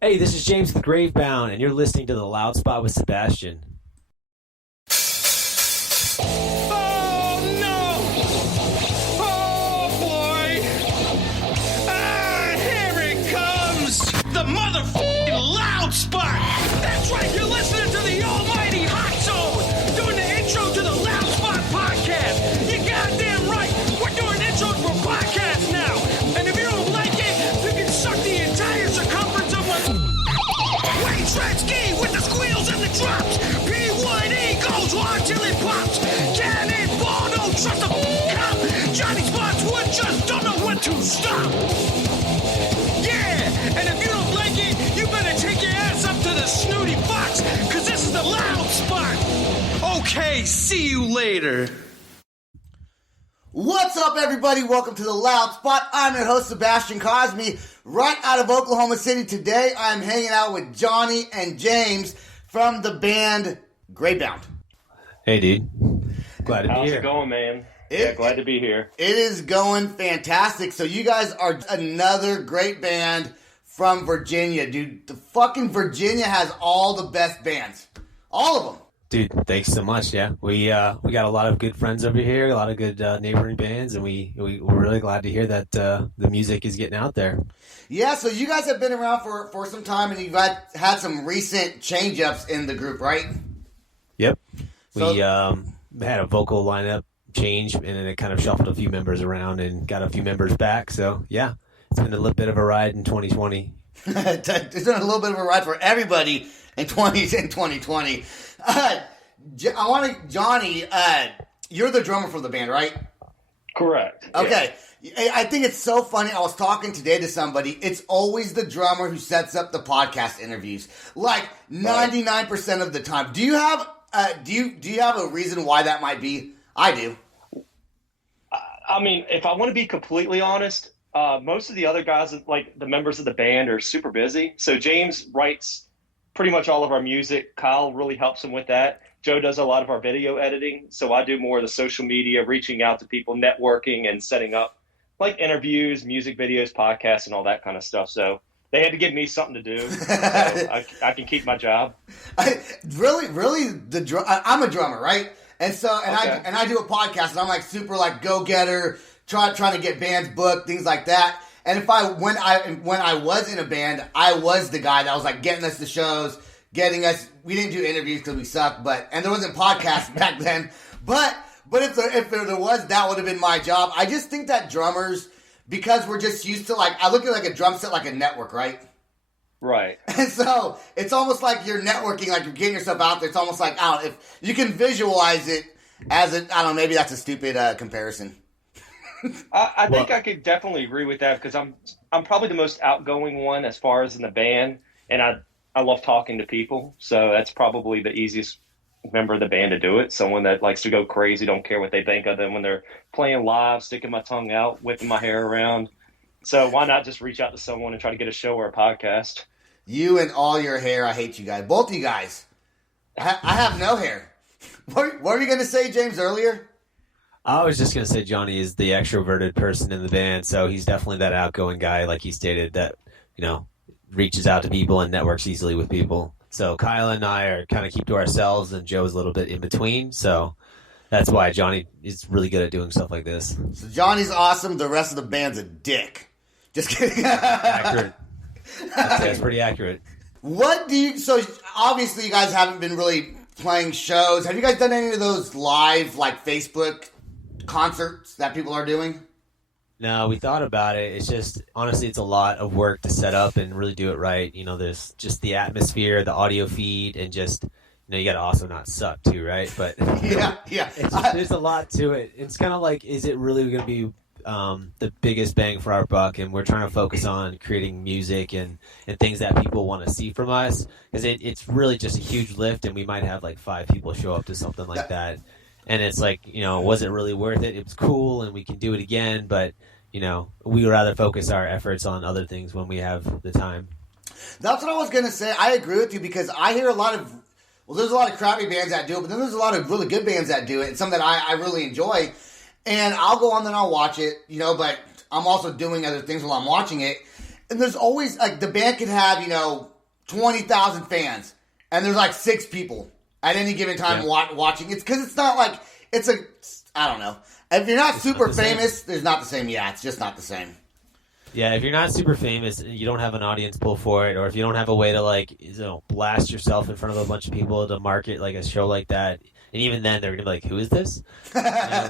Hey, this is James the Gravebound, and you're listening to The Loud Spot with Sebastian. Oh no! Oh boy! Ah, here it comes! The motherfucking Loud Spot! That's right, you're listening to the almighty Hot Zone! Doing the intro to the Loud Spot podcast! You're goddamn right! We're doing intros for podcasts now! And if you don't like it, you can suck the entire circumference of my Wayne Gretzky with the squeals and the drops! P1E goes hard till it pops! Cannonball, don't trust a cop! Johnny Spotswood just don't know when to stop! Yeah! And if you don't like it, you better take your ass up to the snooty box, cause this is the Loud Spot! Okay, see you later. What's up, everybody? Welcome to the Loud Spot. I'm your host, Sebastian Cosme, right out of Oklahoma City. Today, I'm hanging out with Johnny and James from the band Greybound. Hey, dude. Glad to be How's here. it going, man? Glad to be here. It is going fantastic. So you guys are another great band from Virginia, dude. The fucking Virginia has all the best bands. All of them. Dude, thanks so much. Yeah, we got a lot of good friends over here, a lot of good neighboring bands, and we're really glad to hear that the music is getting out there. Yeah, so you guys have been around for some time, and you've had some recent change-ups in the group, right? Yep. So- We had a vocal lineup change, and then it kind of shuffled a few members around and got a few members back. So yeah, it's been a little bit of a ride in 2020. It's been a little bit of a ride for everybody in 2020. Johnny, you're the drummer for the band, right? Correct. Okay. I think it's so funny. I was talking today to somebody. It's always the drummer who sets up the podcast interviews, like 99% of the time. Do you have do you have a reason why that might be? I do. I mean, if I want to be completely honest, most of the other guys, like the members of the band, are super busy. So James writes pretty much all of our music. Kyle really helps him with that. Joe does a lot of our video editing. So I do more of the social media, reaching out to people, networking, and setting up like interviews, music videos, podcasts, and all that kind of stuff. So they had to give me something to do so I can keep my job. Really, I'm a drummer, right? And so, Okay. I do a podcast, and I'm like super like go getter, trying to get bands booked, things like that. And when I was in a band, I was the guy that was like getting us the shows, getting us. We didn't do interviews because we sucked, and there wasn't podcasts back then. But if there was, that would have been my job. I just think that drummers, because we're just used to I look at like a drum set like a network, right? Right. And so it's almost like you're networking, like you're getting yourself out there. It's almost like, if you can visualize it as I don't know, maybe that's a stupid comparison. I think I could definitely agree with that because I'm probably the most outgoing one as far as in the band, and I love talking to people. So that's probably the easiest member of the band to do it. Someone that likes to go crazy, don't care what they think of them when they're playing live, sticking my tongue out, whipping my hair around. So why not just reach out to someone and try to get a show or a podcast? You and all your hair, I hate you guys. Both of you guys. I have no hair. What were you going to say, James, earlier? I was just gonna say Johnny is the extroverted person in the band, so he's definitely that outgoing guy, like he stated, that reaches out to people and networks easily with people. So Kyle and I are kind of keep to ourselves, and Joe's a little bit in between. So that's why Johnny is really good at doing stuff like this. So Johnny's awesome. The rest of the band's a dick. Just kidding. Accurate. That's pretty accurate. So obviously you guys haven't been really playing shows. Have you guys done any of those live, like Facebook concerts that people are doing? No, we thought about it. It's just, honestly, it's a lot of work to set up and really do it right. There's just the atmosphere, the audio feed, and just, you got to also not suck too, right? But Yeah. there's a lot to it. It's kind of like, is it really going to be the biggest bang for our buck? And we're trying to focus on creating music and things that people want to see from us, because it's really just a huge lift, and we might have like 5 people show up to something like that. And it's like, was it really worth it? It was cool, and we can do it again, but, we would rather focus our efforts on other things when we have the time. That's what I was going to say. I agree with you because I hear there's a lot of crappy bands that do it, but then there's a lot of really good bands that do it, and some that I really enjoy. And I'll go on and I'll watch it, but I'm also doing other things while I'm watching it. and there's always like the band could have 20,000 fans, and there's like 6 people at any given time watching. It's because it's not like I don't know. If you're not super famous, there's not the same. Yeah, it's just not the same. Yeah, if you're not super famous, you don't have an audience pull for it, or if you don't have a way to blast yourself in front of a bunch of people to market like a show like that, and even then they're gonna be like, "Who is this?"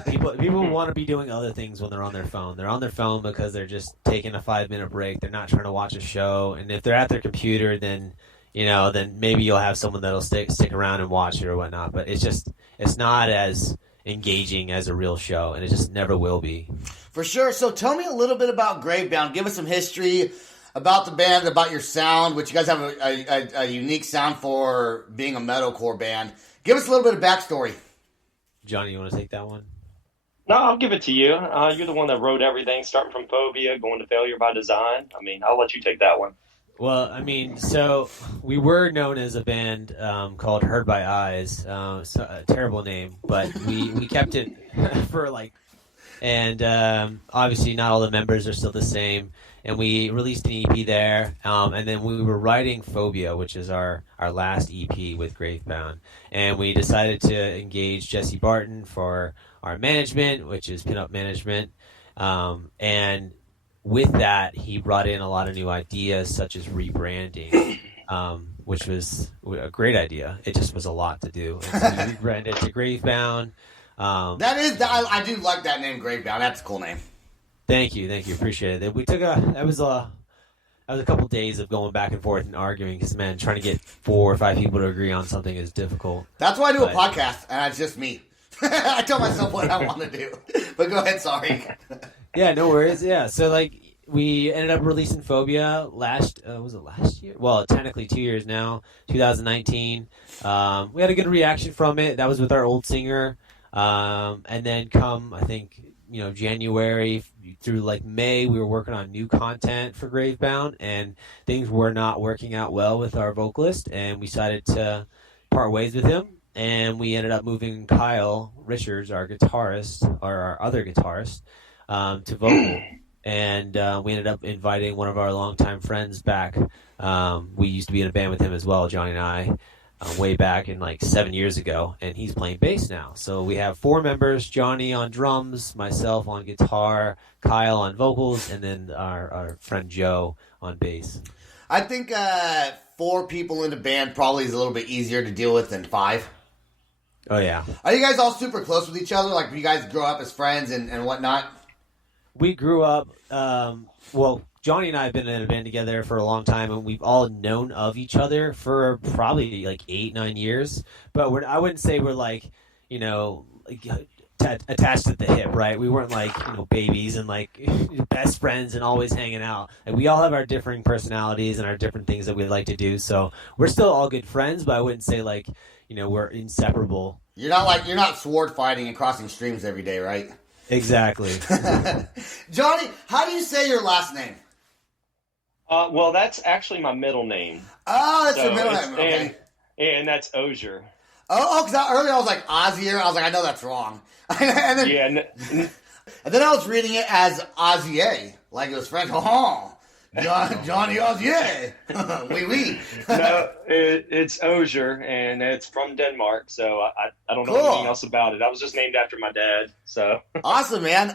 People want to be doing other things when they're on their phone. They're on their phone because they're just taking a 5-minute break. They're not trying to watch a show, and if they're at their computer, then then maybe you'll have someone that'll stick around and watch it or whatnot. But it's not as engaging as a real show, and it just never will be. For sure. So tell me a little bit about Gravebound. Give us some history about the band, about your sound, which you guys have a unique sound for being a metalcore band. Give us a little bit of backstory. Johnny, you want to take that one? No, I'll give it to you. You're the one that wrote everything, starting from Phobia, going to Failure by Design. I mean, I'll let you take that one. Well, I mean, so we were known as a band called Heard by Eyes. A terrible name, but we kept it for and obviously not all the members are still the same. And we released an EP there, and then we were writing Phobia, which is our last EP with Gravebound. And we decided to engage Jesse Barton for our management, which is Pinup Management. And with that, he brought in a lot of new ideas, such as rebranding, which was a great idea. It just was a lot to do. And so we rebranded to Gravebound. I do like that name, Gravebound. That's a cool name. Thank you, appreciate it. We took that was a couple days of going back and forth and arguing because trying to get 4 or 5 people to agree on something is difficult. That's why I do a podcast, and it's just me. I tell myself what I want to do. But go ahead, sorry. Yeah, no worries. Yeah, so we ended up releasing Phobia was it last year? Well, technically 2 years now, 2019. We had a good reaction from it. That was with our old singer. And then I think, January through May, we were working on new content for Gravebound, and things were not working out well with our vocalist, and we decided to part ways with him. And we ended up moving Kyle Richards, our guitarist, or our other guitarist, to vocal. And we ended up inviting one of our longtime friends back. We used to be in a band with him as well, Johnny and I, way back in 7 years ago, and he's playing bass now. So we have 4 members: Johnny on drums, myself on guitar, Kyle on vocals, and then our friend Joe on bass. I think 4 people in the band probably is a little bit easier to deal with than 5. Oh, yeah. Are you guys all super close with each other? Like, you guys grow up as friends and whatnot? We grew up, Johnny and I have been in a band together for a long time, and we've all known of each other for probably 8-9 years. But I wouldn't say we're attached at the hip, right? We weren't babies and best friends and always hanging out. We all have our differing personalities and our different things that we like to do. So we're still all good friends, but I wouldn't say we're inseparable. You're not sword fighting and crossing streams every day, right? Exactly. Johnny, how do you say your last name? Well, that's actually my middle name. Oh, that's your middle name. Okay. And that's Ozier. Oh, because earlier I was like Ozier. I was like, I know that's wrong. and then, and then I was reading it as Ozier, like it was French. Oh, Johnny Ozier. Oui, oui. No, it's Ozier, and it's from Denmark, so I don't know anything else about it. I was just named after my dad. So awesome, man.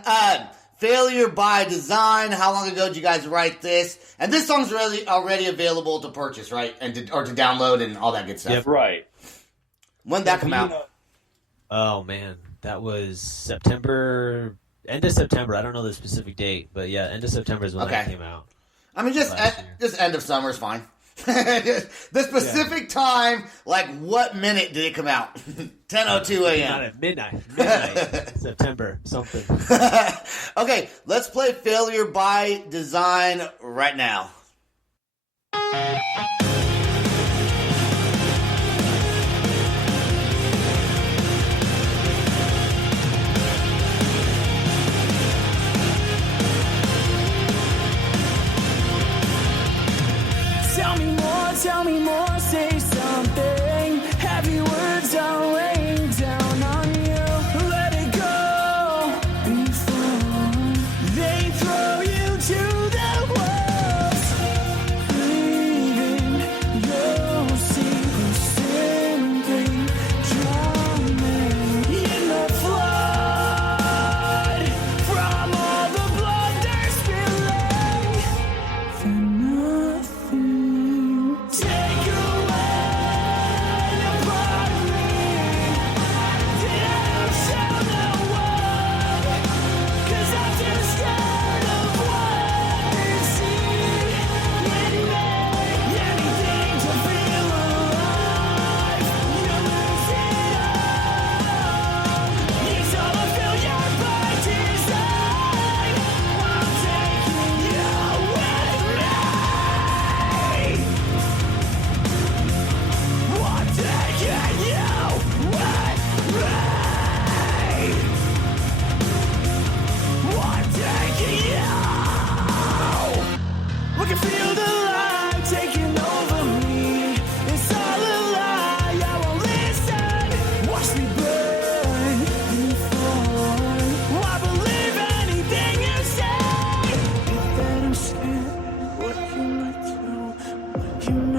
Failure by Design. How long ago did you guys write this? And this song's really already available to purchase, right? And to download and all that good stuff. Yep. Right. When did that come out? Oh man, that was end of September. I don't know the specific date, but yeah, end of September is when that came out. I mean, just end of summer is fine. The specific time, what minute did it come out? 10:02 a.m. Not at midnight, September something. Okay, let's play Failure by Design right now. Tell me more, say something. Heavy words are weighing down on you. Let it go before they throw you to the wolves.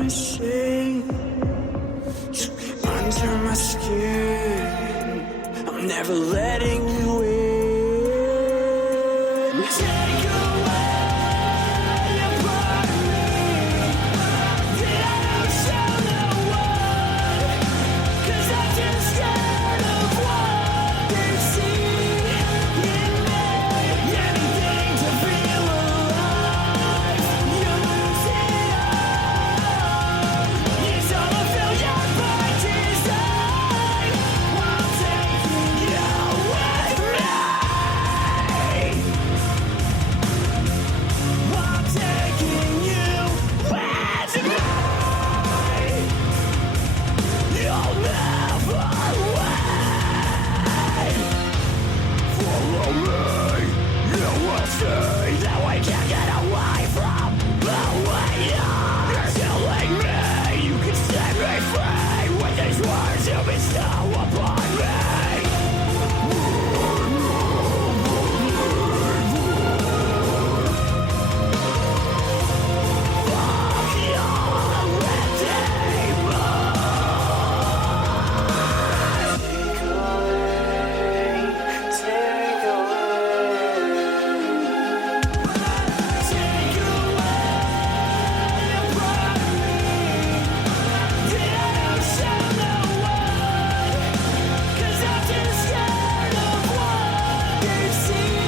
my shame, under my skin. I'm never letting you in. Take away a part of me that I don't show no one, 'cause I'm just scared of what they see in me. Anything to feel alive. You lose it all. It's all a failure by design. I'm taking you with me. I'm taking you with me. You'll never win. Follow me. You will see that we can't get away from who we are. You're killing me. You can set me free with these words you bestow upon me. Fuck your redeemer. Take away a part of me that I don't show no one, 'cause I'm just scared of what they see.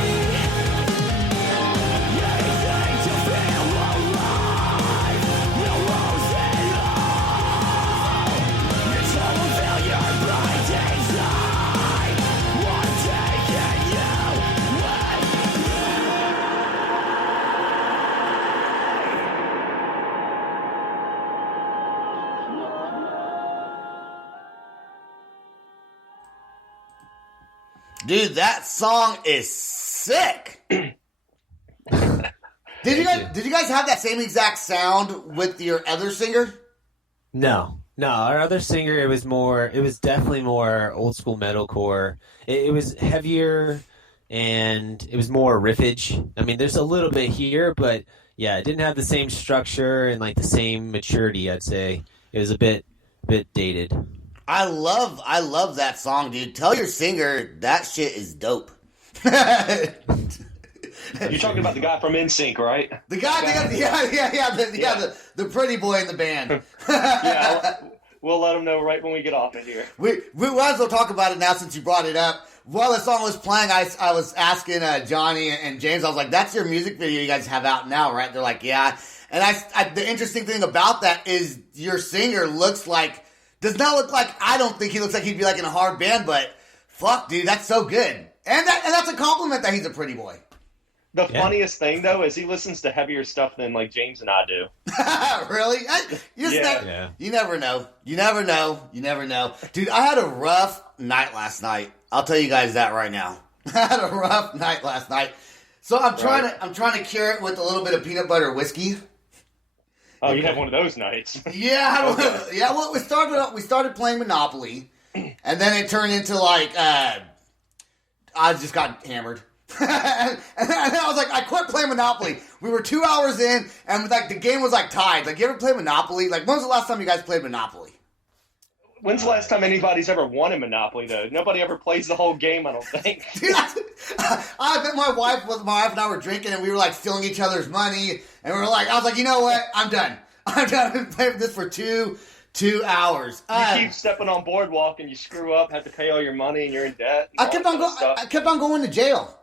Anything to feel alive. You lose it all. It's all a failure by design. I'm taking you with Dude, that song is sick. Did you guys have that same exact sound with your other singer? No, our other singer, it was definitely more old school metalcore. It was heavier and it was more riffage. I mean, there's a little bit here, but yeah, it didn't have the same structure and like the same maturity, I'd say. It was a bit dated. I love that song, dude. Tell your singer that shit is dope. You're talking about the guy from NSYNC, right? The guy, the pretty boy in the band. Yeah, we'll let him know right when we get off of here. We might as well talk about it now since you brought it up. While the song was playing, I was asking Johnny and James, I was like, that's your music video you guys have out now, right? They're like, yeah. And I the interesting thing about that is your singer does not look like, I don't think he looks like he'd be like in a hard band, but fuck, dude, that's so good. And that's a compliment that he's a pretty boy. The funniest thing, though, is he listens to heavier stuff than, like, James and I do. Really? You never know. You never know. Dude, I had a rough night last night. I'll tell you guys that right now. I had a rough night last night. So I'm trying to cure it with a little bit of peanut butter whiskey. Oh, you had one of those nights. Yeah, yeah. Well, we started playing Monopoly, and then it turned into like I just got hammered, and I was like, I quit playing Monopoly. We were 2 hours in, and like the game was like tied. Like, you ever play Monopoly? Like, when was the last time you guys played Monopoly? When's the last time anybody's ever won in Monopoly, though? Nobody ever plays the whole game, I don't think. Dude, I bet my wife and I were drinking, and we were like stealing each other's money, and we were like, I was like, you know what? I'm done. I've been playing this for two hours. You keep stepping on boardwalk, and you screw up, have to pay all your money, and you're in debt. I kept on going to jail.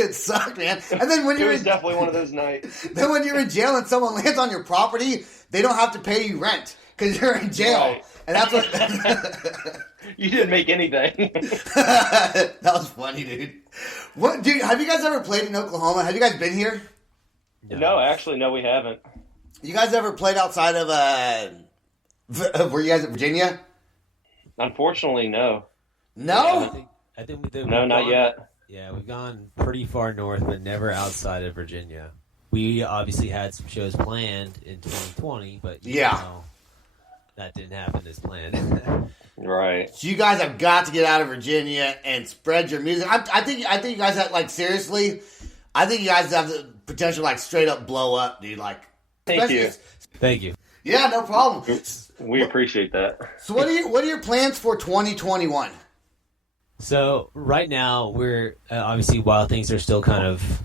It sucked, man. And then it was definitely one of those nights. Then when you're in jail and someone lands on your property, they don't have to pay you rent because you're in jail, right. And that's what. You didn't make anything. That was funny, dude. What, dude? Have you guys ever played in Oklahoma? Have you guys been here? No, actually, no, we haven't. You guys ever played outside of were you guys at Virginia? Unfortunately, no. No? I think we've not yet. Yeah, we've gone pretty far north, but never outside of Virginia. We obviously had some shows planned in 2020, but that didn't happen as planned. Right. So you guys have got to get out of Virginia and spread your music. I think you guys have, like, seriously, I think you guys have the potential to, like, straight up blow up, dude. Like, Thank especially- you. Thank you. Yeah, no problem. We appreciate that. So what are your plans for 2021? So right now we're obviously while things are still kind of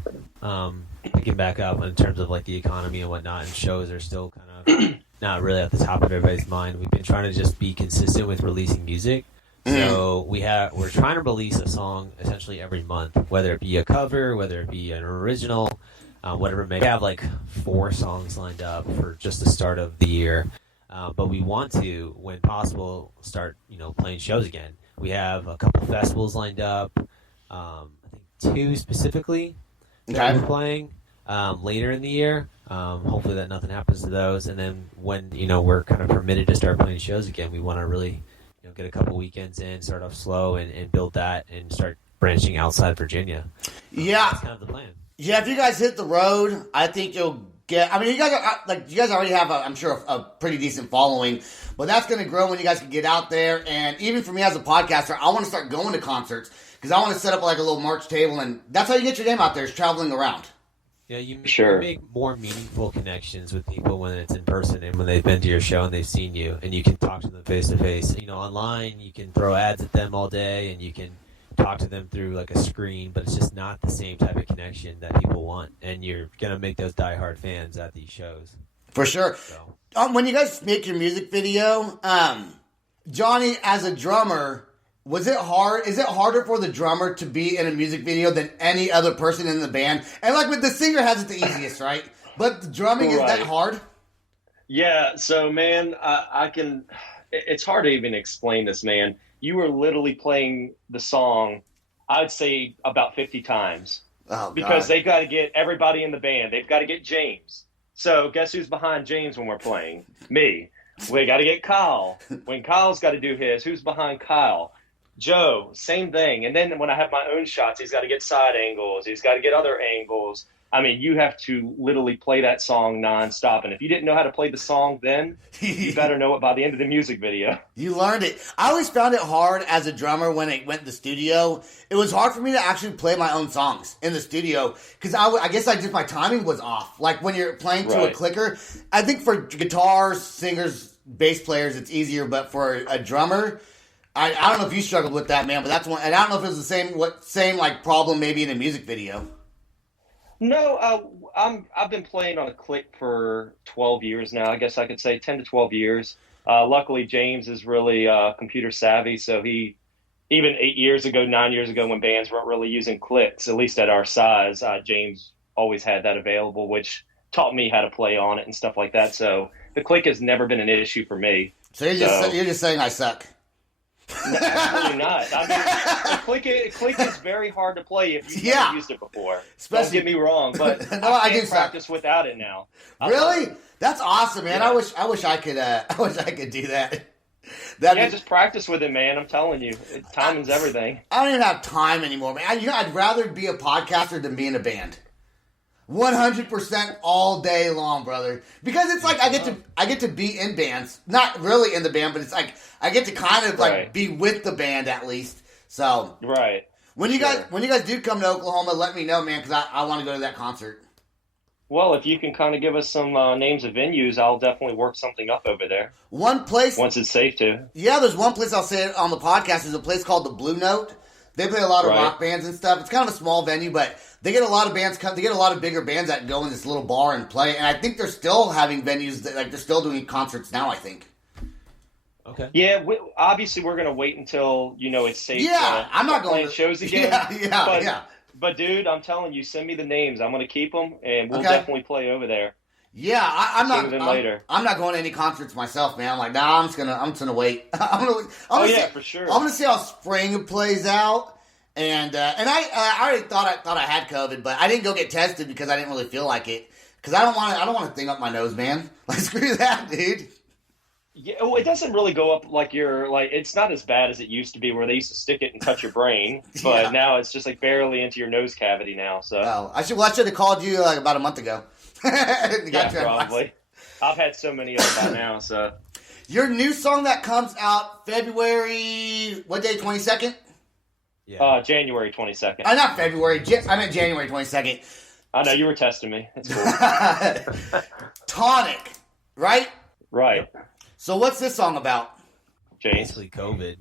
picking back up in terms of like the economy and whatnot, and shows are still kind of not really at the top of everybody's mind. We've been trying to just be consistent with releasing music. So we're trying to release a song essentially every month, whether it be a cover, whether it be an original, whatever it may be. We have like 4 songs lined up for just the start of the year, but we want to, when possible, start playing shows again. We have a couple festivals lined up. I think 2 specifically that we're playing later in the year. Hopefully that nothing happens to those, and then when we're kind of permitted to start playing shows again, we want to really get a couple weekends in, start off slow, and build that, and start branching outside Virginia. Yeah, That's kind of the plan. Yeah, if you guys hit the road, I think you'll get. I mean, you guys already have, I'm sure, a pretty decent following, but that's going to grow when you guys can get out there. And even for me as a podcaster, I want to start going to concerts because I want to set up like a little March table, and that's how you get your name out there, is traveling around. Yeah, you Sure. make more meaningful connections with people when it's in person and when they've been to your show and they've seen you, and you can talk to them face to face. Online you can throw ads at them all day and you can talk to them through like a screen, but it's just not the same type of connection that people want, and you're gonna make those diehard fans at these shows. For sure. So When you guys make your music video, Johnny, as a drummer, was it hard? Is it harder for the drummer to be in a music video than any other person in the band? And like with the singer has it the easiest, right? But the drumming, is that Right. hard? Yeah, so man, I can. It's hard to even explain this, man. You were literally playing the song, I'd say about 50 times, Oh, because God. they've got to get everybody in the band. They've got to get James. So guess who's behind James when we're playing? Me. We got to get Kyle. When Kyle's got to do his, who's behind Kyle? Joe, same thing. And then when I have my own shots, he's got to get side angles. He's got to get other angles. I mean, you have to literally play that song nonstop. And if you didn't know how to play the song then, you better know it by the end of the music video. You learned it. I always found it hard as a drummer when I went to the studio. It was hard for me to actually play my own songs in the studio because I guess my timing was off. Like when you're playing to a Right. clicker, I think for guitars, singers, bass players, it's easier. But for a drummer, I don't know if you struggled with that, man. But that's one. And I don't know if it was the same like problem maybe in a music video. No, I've been playing on a click for 12 years now. I guess I could say 10 to 12 years. Luckily, James is really computer savvy, so he, even 8 years ago, 9 years ago, when bands weren't really using clicks, at least at our size, James always had that available, which taught me how to play on it and stuff like that. So the click has never been an issue for me. So you're just saying I suck. Absolutely not. I mean, click is very hard to play if you've Yeah. never used it before. Especially- Don't get me wrong, but No, I do can't suck. practice without it now. Really? That's awesome, man. Yeah. I wish I could do that. Yeah, just practice with it, man. I'm telling you, timing's everything. I don't even have time anymore, man. I'd rather be a podcaster than be in a band. 100% all day long, brother. Because it's like I get to be in bands, not really in the band, but it's like I get to kind of like Right. be with the band at least. So Right. when you Sure. guys do come to Oklahoma, let me know, man, because I want to go to that concert. Well, if you can kind of give us some names of venues, I'll definitely work something up over there One place, once it's safe to. yeah, there's one place I'll say it on the podcast. There's a place called the Blue Note. They play a lot of Right. rock bands and stuff. It's kind of a small venue, but they get a lot of bands come. They get a lot of bigger bands that go in this little bar and play. And I think they're still having venues that they're still doing concerts now. I think. okay. Yeah, obviously we're gonna wait until it's safe. Yeah, I'm not start going playing to shows again. Yeah, but, yeah. But dude, I'm telling you, send me the names. I'm gonna keep them, and we'll Okay. definitely play over there. Yeah, I'm Sooner not. than I'm, later. I'm not going to any concerts myself, man. I'm like, nah, I'm just gonna wait. I'm gonna Oh see, yeah, for sure. I'm gonna see how spring plays out. And I already thought I had COVID, but I didn't go get tested because I didn't really feel like it. Because I don't want to thing up my nose, man. Like screw that, dude. Yeah, well, it doesn't really go up like it's not as bad as it used to be where they used to stick it and cut your brain, but Yeah. now it's just like barely into your nose cavity now. So Oh, I should have called you like about a month ago. yeah, probably. I've had so many of them by now. So Your new song that comes out February, what day? 22nd? Yeah. January 22nd. Not February. I meant January 22nd. I know you were testing me. It's cool. Tonic, right? Right. So what's this song about? James. Basically COVID.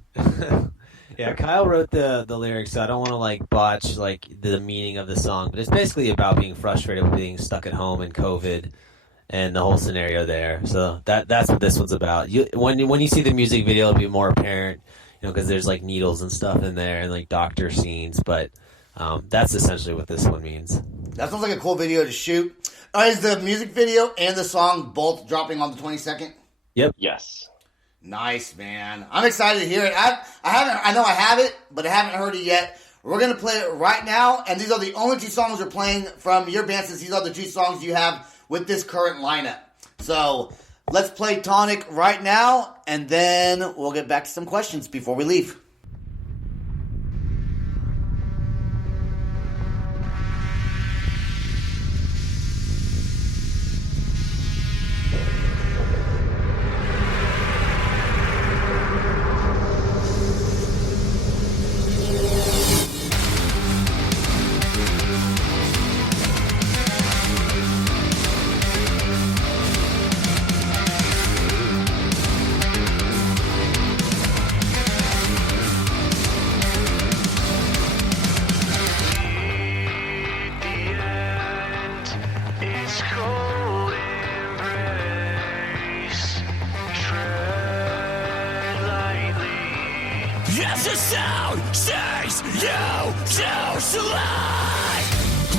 Yeah, Kyle wrote the lyrics, so I don't want to like botch like the meaning of the song, but it's basically about being frustrated with being stuck at home and COVID and the whole scenario there. So that's what this one's about. When you see the music video, it'll be more apparent, because there's like needles and stuff in there and like doctor scenes, but that's essentially what this one means. That sounds like a cool video to shoot. Is the music video and the song both dropping on the 22nd? Yep. Yes. Nice, man. I'm excited to hear it. I know I have it, but I haven't heard it yet. We're going to play it right now, and these are the only two songs we're playing from your band, since these are the two songs you have with this current lineup. So let's play Tonic right now, and then we'll get back to some questions before we leave. Yes, the sound says you to slide.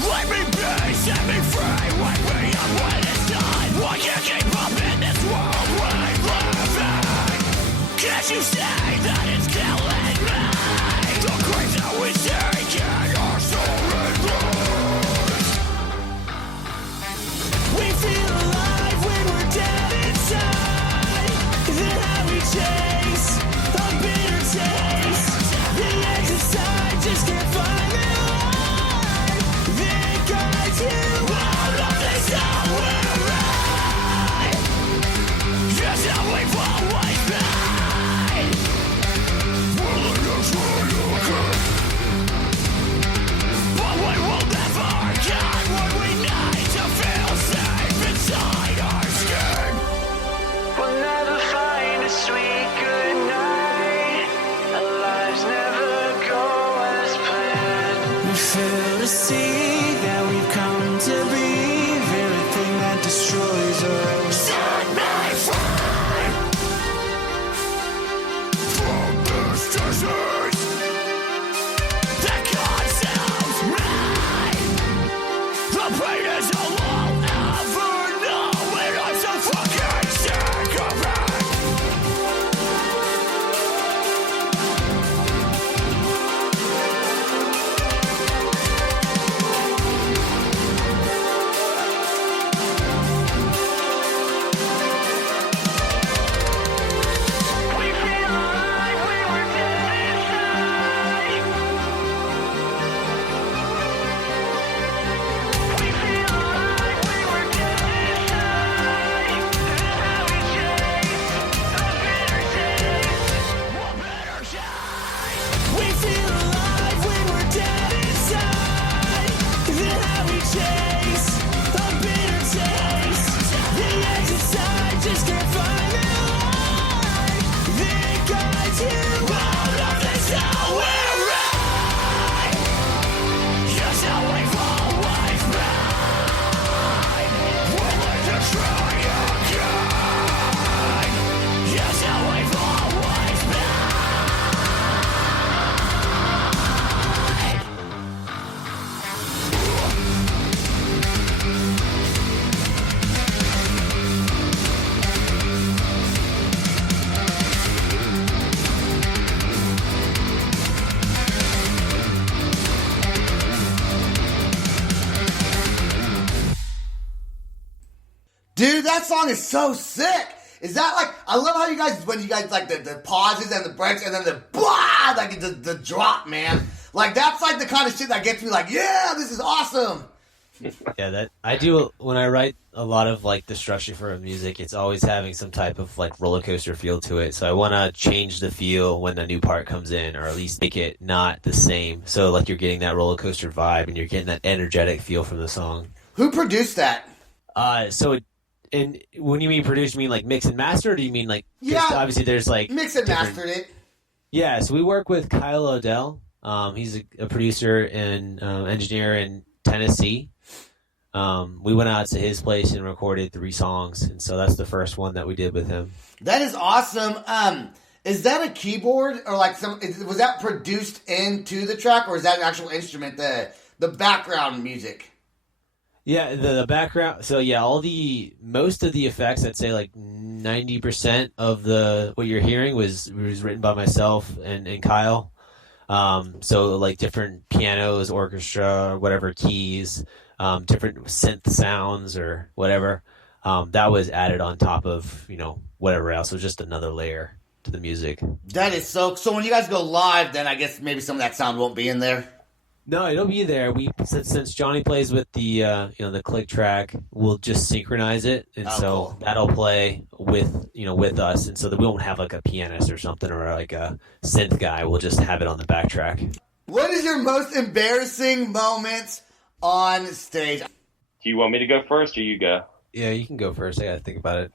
Let me be, set me free. Wake me up when it's done. Why can't keep up in this world we live in? Can't you say that it's killing me? The graves that we seek are so reversed. We feel alive when we're dead inside. Then how we chase a bitter taste. The edge inside just can't find the light. Then it guides you out of this nowhere right. Just how we've always been. Willing to try again, but we will never get what we need to feel safe inside our skin. We'll never find a sweet good night. Our lives never go as planned. We fail to see that we've come to be very thing that destroys us. Set me free from this disease that consumes me. The pain is all I'll ever know, and I'm so fucking sick of it. We feel alive when we're dead inside. We feel alive when we're dead inside. Then how we chase a bitter taste. We feel alive when we're dead inside. Then how we chase a bitter taste. The edge inside just can't find the light. Then it guides you out of this nowhere right. Just how we've always been. Willing to try again. Just how we've always been. Dude, that song is so sick. Is that like, I love how you guys, when you guys like the pauses and the breaks and then the blah, like the drop, man. Like that's like the kind of shit that gets me like, yeah, this is awesome. Yeah, that I do when I write a lot of like the structure for music. It's always having some type of like roller coaster feel to it. So I want to change the feel when a new part comes in, or at least make it not the same. So like you're getting that roller coaster vibe, and you're getting that energetic feel from the song. Who produced that? And when you mean produce, you mean like mix and master, or do you mean like? 'Cause Yeah. obviously there's like Mix and different- mastered it. Yeah, so we work with Kyle Odell. He's a producer and engineer in Tennessee. We went out to his place and recorded 3 songs, and so that's the first one that we did with him. That is awesome. Is that a keyboard or like was that produced into the track, or is that an actual instrument? The background music. Yeah, the background. So yeah, most of the effects, I'd say like 90% of what you're hearing was written by myself and Kyle. So like different pianos, orchestra, whatever keys, different synth sounds or whatever. That was added on top of, whatever else. So just another layer to the music. That is so when you guys go live, then I guess maybe some of that sound won't be in there. No, it'll be there. Since Johnny plays with the the click track, we'll just synchronize it, and cool. that'll play with us, and so that we won't have like a pianist or something or like a synth guy. We'll just have it on the backtrack. What is your most embarrassing moments on stage? Do you want me to go first or you go? Yeah, you can go first. I gotta think about it.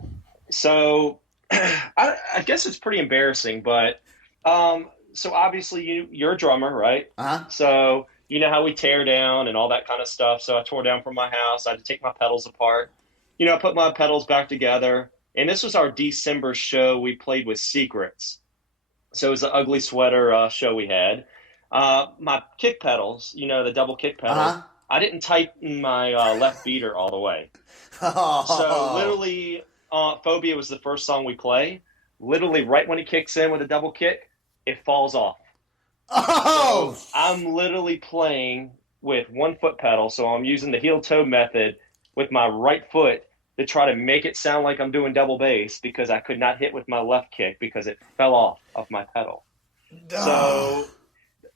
So I guess it's pretty embarrassing, but so obviously you're a drummer, right? Uh-huh. So you know how we tear down and all that kind of stuff. So I tore down from my house. I had to take my pedals apart. I put my pedals back together. And this was our December show. We played with Secrets. So it was an Ugly Sweater show we had. My kick pedals, the double kick pedals, Uh-huh. I didn't tighten my left beater all the way. So literally, Phobia was the first song we play. Literally right when it kicks in with a double kick, it falls off. Oh! So I'm literally playing with 1 foot pedal, so I'm using the heel toe method with my right foot to try to make it sound like I'm doing double bass because I could not hit with my left kick because it fell off of my pedal. So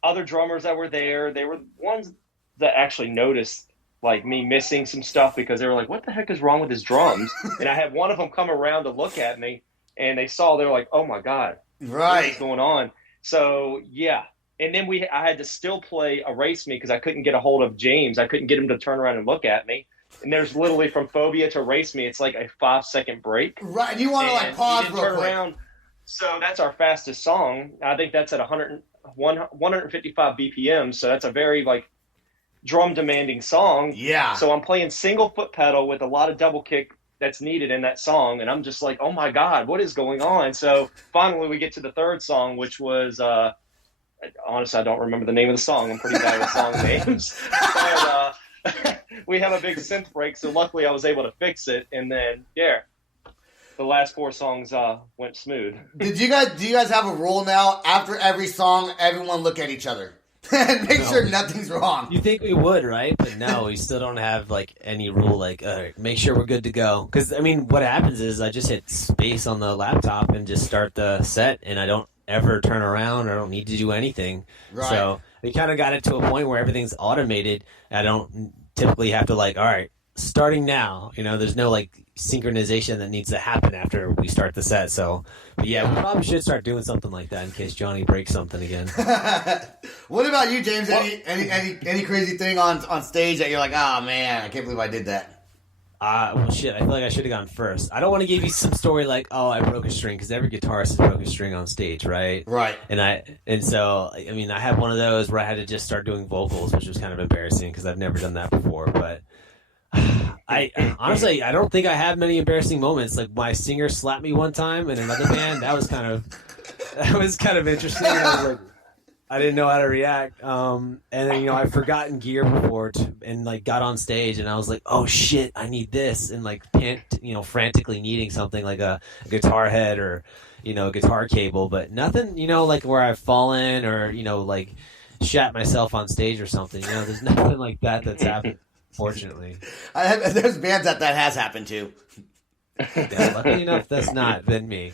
other drummers that were there, they were ones that actually noticed like me missing some stuff because they were like, what the heck is wrong with his drums? And I had one of them come around to look at me, and they were like, oh my God, Right. what's going on? So yeah. And then I had to still play Erase Me because I couldn't get a hold of James. I couldn't get him to turn around and look at me. And there's literally from Phobia to Erase Me, it's like a 5-second break. Right. You want to like And pause he didn't real turn quick. around. So that's our fastest song. I think that's at 155 BPM. So that's a very like drum demanding song. Yeah. So I'm playing single foot pedal with a lot of double kick that's needed in that song. And I'm just like, oh my God, what is going on? So finally we get to the third song, which was, honestly, I don't remember the name of the song. I'm pretty bad with song names. But we have a big synth break. So luckily I was able to fix it. And then, yeah, the last 4 songs went smooth. Do you guys have a rule now? After every song, everyone look at each other and make sure nothing's wrong. You think we would, right? But no, we still don't have like any rule like make sure we're good to go. Because I mean, what happens is I just hit space on the laptop and just start the set, and I don't ever turn around. I don't need to do anything. Right. So we kind of got it to a point where everything's automated. I don't typically have to like, all right, starting now. There's no like synchronization that needs to happen after we start the set. So, but yeah, we probably should start doing something like that in case Johnny breaks something again. What about you, James? Any crazy thing on stage that you're like, oh man, I can't believe I did that? Well, shit, I feel like I should have gone first. I don't want to give you some story like, oh, I broke a string, because every guitarist has broke a string on stage, right? Right. And so, I mean, I had one of those where I had to just start doing vocals, which was kind of embarrassing because I've never done that before. But I honestly, I don't think I have many embarrassing moments. Like my singer slapped me one time in another band. That was kind of interesting. I was like, I didn't know how to react. And then, I've forgotten gear before and like got on stage and I was like, oh shit, I need this. And like frantically needing something like a guitar head or, a guitar cable, but nothing, like where I've fallen or, like shat myself on stage or something. There's nothing like that that's happened, fortunately. There's bands that has happened to. Yeah, luckily enough, that's not been me.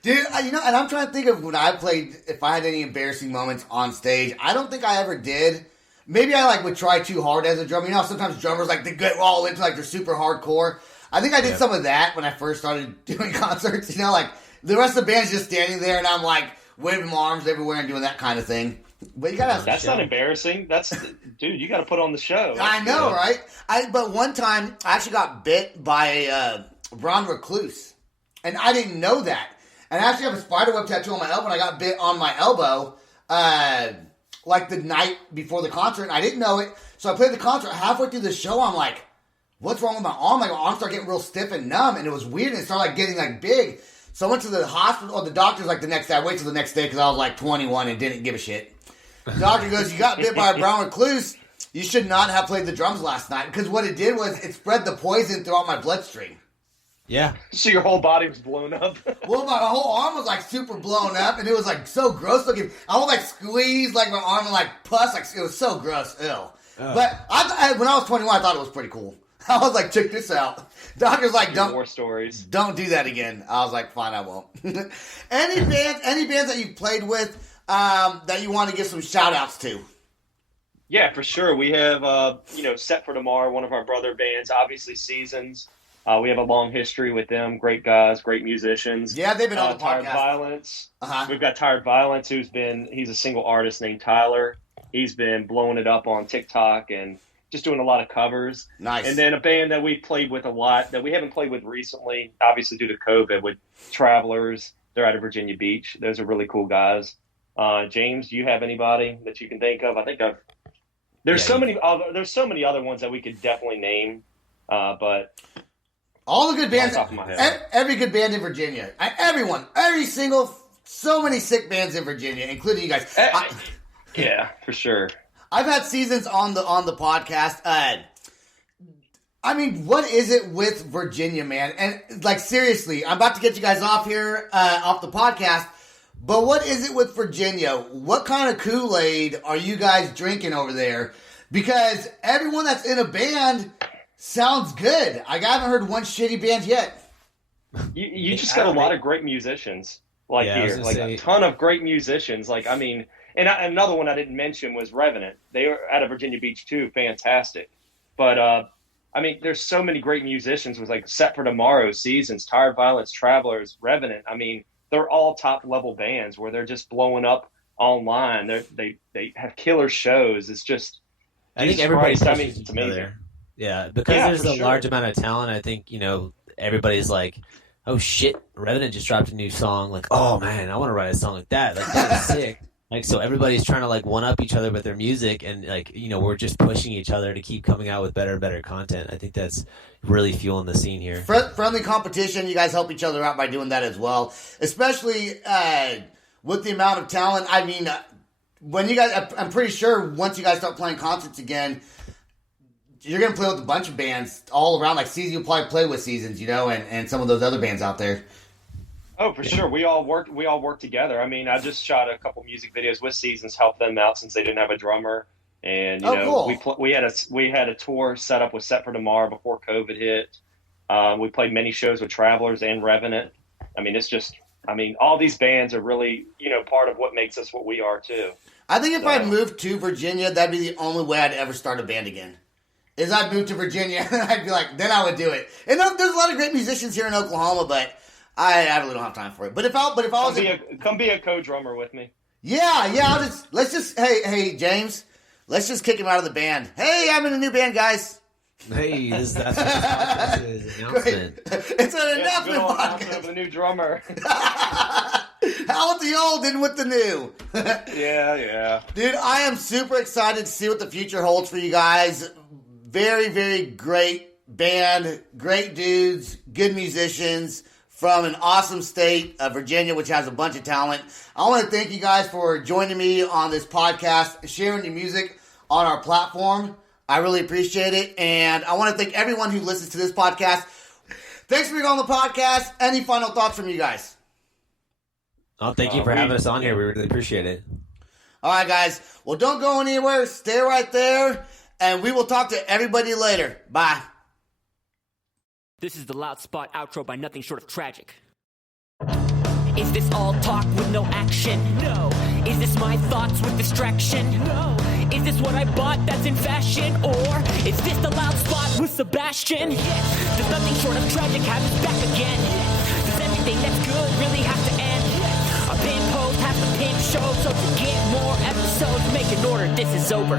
Dude, and I'm trying to think of when I played, if I had any embarrassing moments on stage. I don't think I ever did, maybe I like would try too hard as a drummer. You know, sometimes drummers like they get all into like they're super hardcore. I think I did some of that when I first started doing concerts. You know, like the rest of the band's just standing there, and I'm like waving my arms everywhere and doing that kind of thing. But you gotta. That's not embarrassing. That's dude. You got to put on the show. I know, right? But one time I actually got bit by a brown recluse, and I didn't know that. And I actually have a spider web tattoo on my elbow, and I got bit on my elbow like the night before the concert, and I didn't know it. So I played the concert. Halfway through the show, I'm like, what's wrong with my arm? Like, my arm started getting real stiff and numb, and it was weird, and it started like getting like big. So I went to the hospital, or the doctor's like the next day. I waited till the next day because I was like 21 and didn't give a shit. The doctor goes, you got bit by a brown recluse. You should not have played the drums last night. Because what it did was it spread the poison throughout my bloodstream. Yeah. So your whole body was blown up. Well, my whole arm was like super blown up, and it was like so gross looking. I would like squeeze like my arm and like pus. Like it was so gross. Ew. But when I was 21, I thought it was pretty cool. I was like, check this out. Doctor's like, More stories. Don't do that again. I was like, fine, I won't. Any bands that you've played with that you want to give some shout outs to? Yeah, for sure. We have, Set for Tomorrow, one of our brother bands, obviously Seasons. We have a long history with them. Great guys, great musicians. Yeah, they've been on the Tired podcast. Violence. Uh-huh. We've got Tired Violence, he's a single artist named Tyler. He's been blowing it up on TikTok and just doing a lot of covers. Nice. And then a band that we've played with a lot that we haven't played with recently, obviously due to COVID, with Travelers. They're out of Virginia Beach. Those are really cool guys. James, do you have anybody that you can think of? There's so many other ones that we could definitely name, but all the good bands, off the top of my head. every good band in Virginia, so many sick bands in Virginia, including you guys. Yeah, for sure. I've had Seasons on the podcast. I mean, what is it with Virginia, man? And like seriously, I'm about to get you guys off here, off the podcast. But what is it with Virginia? What kind of Kool-Aid are you guys drinking over there? Because everyone that's in a band sounds good. I haven't heard one shitty band yet. You just got a lot of great musicians here, a ton of great musicians. And another one I didn't mention was Revenant. They are out of Virginia Beach too, fantastic. But there's so many great musicians with like Set for Tomorrow, Seasons, Tired Violence, Travelers, Revenant. They're all top level bands where they're just blowing up online. They have killer shows. It's just, I think everybody's it's amazing. Yeah, because there's a large amount of talent. I think everybody's like, oh shit, Revenant just dropped a new song. Like, oh man, I want to write a song like that. Like that is sick. Like, so everybody's trying to like one up each other with their music, and like we're just pushing each other to keep coming out with better and better content. I think that's really fueling the scene here. Friendly competition. You guys help each other out by doing that as well, especially with the amount of talent. When you guys, I'm pretty sure once you guys start playing concerts again, you're gonna play with a bunch of bands all around. Like Seasons, you'll probably play with Seasons, and some of those other bands out there. Oh, for sure. We all work together. I just shot a couple music videos with Seasons, helped them out since they didn't have a drummer. And cool. we had a tour set up with Set for Tomorrow before COVID hit. We played many shows with Travelers and Revenant. It's just all these bands are really part of what makes us what we are too. I think if I moved to Virginia, that'd be the only way I'd ever start a band again. Is I'd move to Virginia and I'd be like, then I would do it. And there's a lot of great musicians here in Oklahoma, but I really don't have time for it. But if I was come be a co-drummer with me. Yeah. Hey James, let's just kick him out of the band. Hey, I'm in a new band, guys. Hey, that's an announcement. It's an announcement podcast of the new drummer. How with the old and with the new. Yeah. Dude, I am super excited to see what the future holds for you guys. Very, very great band, great dudes, good musicians from an awesome state of Virginia, which has a bunch of talent. I want to thank you guys for joining me on this podcast, sharing your music on our platform. I really appreciate it. And I want to thank everyone who listens to this podcast. Thanks for being on the podcast. Any final thoughts from you guys? Oh, thank you for having us on here. We really appreciate it. All right, guys. Well, don't go anywhere. Stay right there. And we will talk to everybody later. Bye. This is the Loud Spot outro by Nothing Short of Tragic. Is this all talk with no action? No. Is this my thoughts with distraction? No. Is this what I bought that's in fashion? Or is this the loud spot with Sebastian? Does nothing short of tragic have us back again? Does everything that's good really have to end? A pin post has to pin show, so to get more episodes, make an order, this is over.